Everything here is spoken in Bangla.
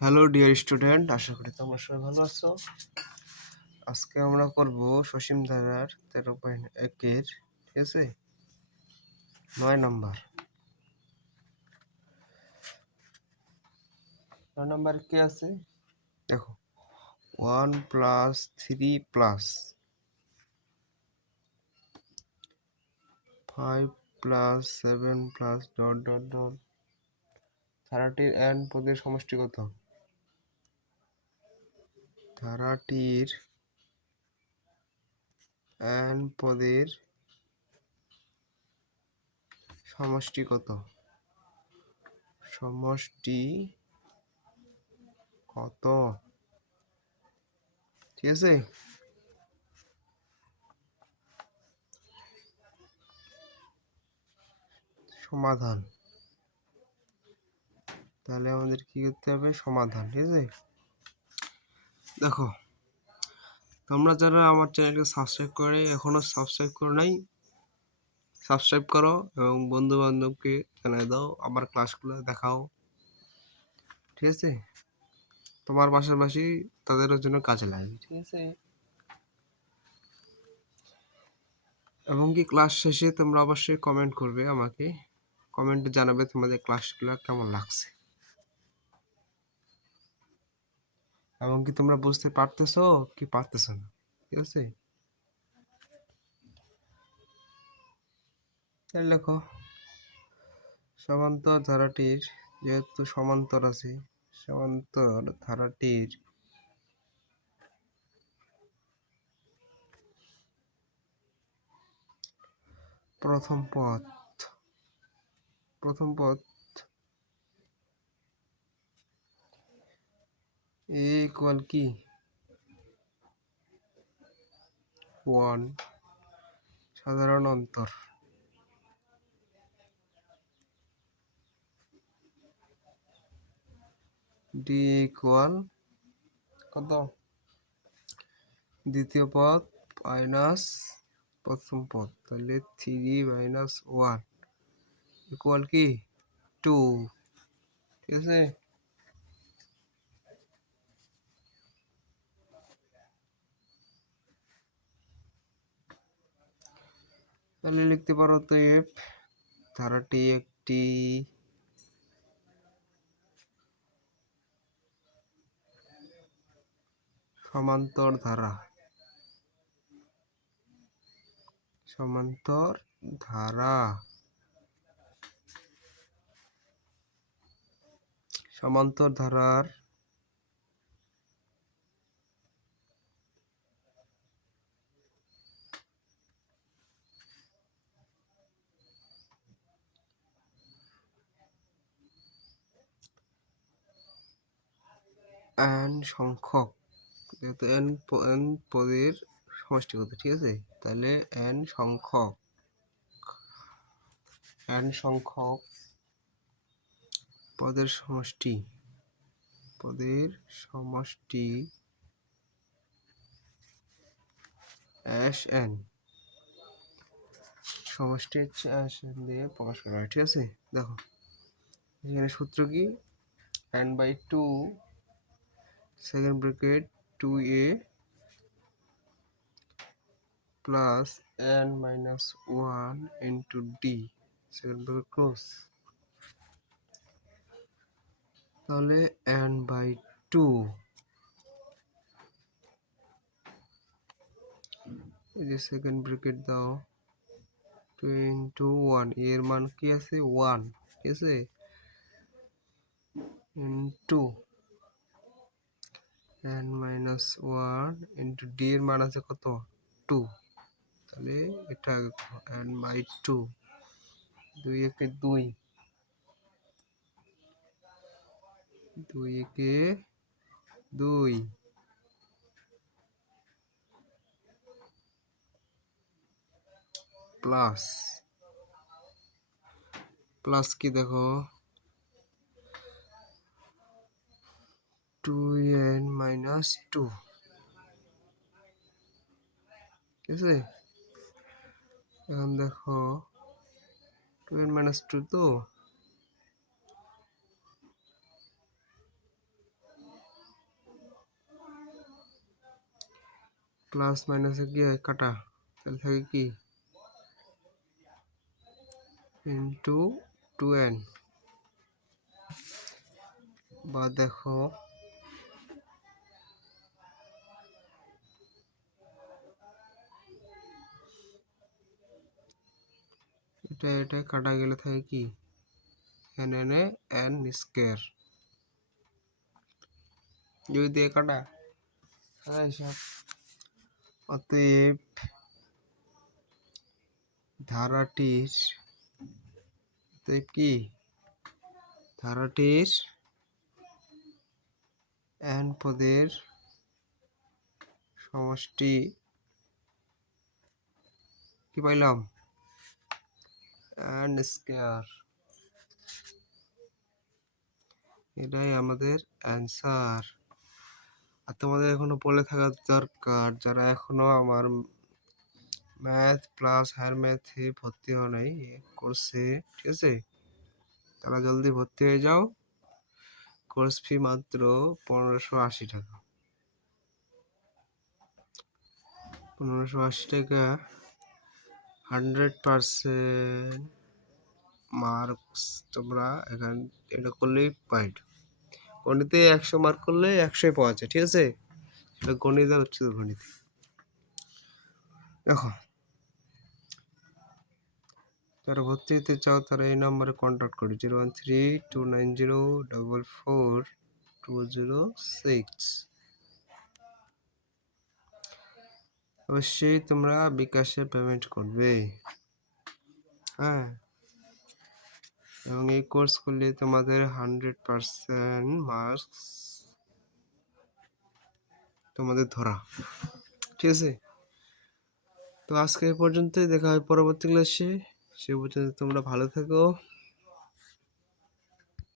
হ্যালো ডিয়ার স্টুডেন্ট, আশা করি তোমরা সবাই ভালো আছো। আজকে আমরা করব সসীম ধারার 13.1-এর, ঠিক আছে, 9 নম্বর কি আছে দেখো। 1 + 3 + 5 + 7 + ... ধারাটির n পদের সমষ্টি কত? ধারাটির n পদের সমষ্টি কত? সমষ্টি কত? ঠিক আছে, সমাধান। তাহলে আমাদের কি করতে হবে? সমাধান। ঠিক আছে, দেখো তোমরা যারা আমার চ্যানেলকে সাবস্ক্রাইব করে এখনো সাবস্ক্রাইব করো নাই, সাবস্ক্রাইব করো এবং বন্ধু বান্ধবকে জানিয়ে দাও, আমার ক্লাসগুলো দেখাও। ঠিক আছে, তোমার পাশাপাশি তাদের জন্য কাজে লাগে। ঠিক আছে, এবং কি ক্লাস শেষে তোমরা অবশ্যই কমেন্ট করবে, আমাকে কমেন্টে জানাবে তোমাদের ক্লাসগুলো কেমন লাগছে এবং কি তোমরা বুঝতে পারতেছো কি পারতেছো না। ঠিক আছে, লেখো সমান্তর ধারাটির, যেহেতু সমান্তর আছে, সমান্তর ধারাটির প্রথম পদ a ইকুয়াল কি 1, সাধারণ অন্তর d ইকুয়াল কত? দ্বিতীয় পদ মাইনাস প্রথম পদ, তাহলে 3 - 1 ইকুয়াল কি 2। ঠিক আছে, তাহলে লিখতে পারো তো ধারাটি একটি সমান্তর ধারা। সমান্তর ধারা, সমান্তর ধারার n সংখ্যক, যেহেতু n পদের সমষ্টিগত। ঠিক আছে, তাহলে n সংখ্যক পদের সমষ্টি n সমষ্টি হচ্ছে n দিয়ে প্রকাশ করা হয়। ঠিক আছে, দেখো এখানে সূত্র কি, n/2 second bracket 2a plus n-1 into d second bracket close. তাহলে n/2 এই যে সেকেন্ড ব্র্যাকেট দাও 2 ইন্টু 1, এর মান কি আছে 1। ঠিক আছে, ইন্টু n-1 ইন্টু d এর মান আছে কত 2, তাহলে এটা n/2, 2 একে 2, 2 একে 2 প্লাস কি দেখো 2n-2। ঠিক আছে, এখন দেখো 2n-2 তো প্লাস মাইনাসে কি হয় কাটা, তাহলে থাকে কি ইন্টু 2n। বা দেখো এটা কাটা গেলে থাকে কি n n এ n স্কয়ার, যদি দিয়ে কাটা হিসাব। অতএব ধারাটির কি ধারাটির n পদের সমষ্টি কি পাইলাম n স্কয়ার। এটাই আমাদের অ্যান্সার। আর তোমাদের এখনো বলে থাকা দরকার, যারা এখনো আমার ম্যাথ প্লাস হায়ার ম্যাথে ভর্তি হওয়া নাই কোর্সে, ঠিক আছে, তারা জলদি ভর্তি হয়ে যাও। কোর্স ফি মাত্র 1580 টাকা। 1580 টাকা 100% মার্কস। তোমরা এখানে এটা করলেই পয়েন্ট। গণিতে 100 মার্ক করলে 100 পাওয়া যায়, ঠিক আছে, সেটা গণিত আর উচ্চতর গণিত। দেখো যারা ভর্তি হতে চাও তারা এই নম্বরে কন্ট্যাক্ট করো 013290442006। অবশ্যই তোমরা বিকাশে পেমেন্ট করবে, হ্যাঁ। এবং এই কোর্স করলে তোমাদের 100% মার্কস তোমাদের ধরা, ঠিক আছে। তো আজকে এই পর্যন্তই, দেখা হয় পরবর্তী ক্লাসে। সে পর্যন্ত তোমরা ভালো থেকো।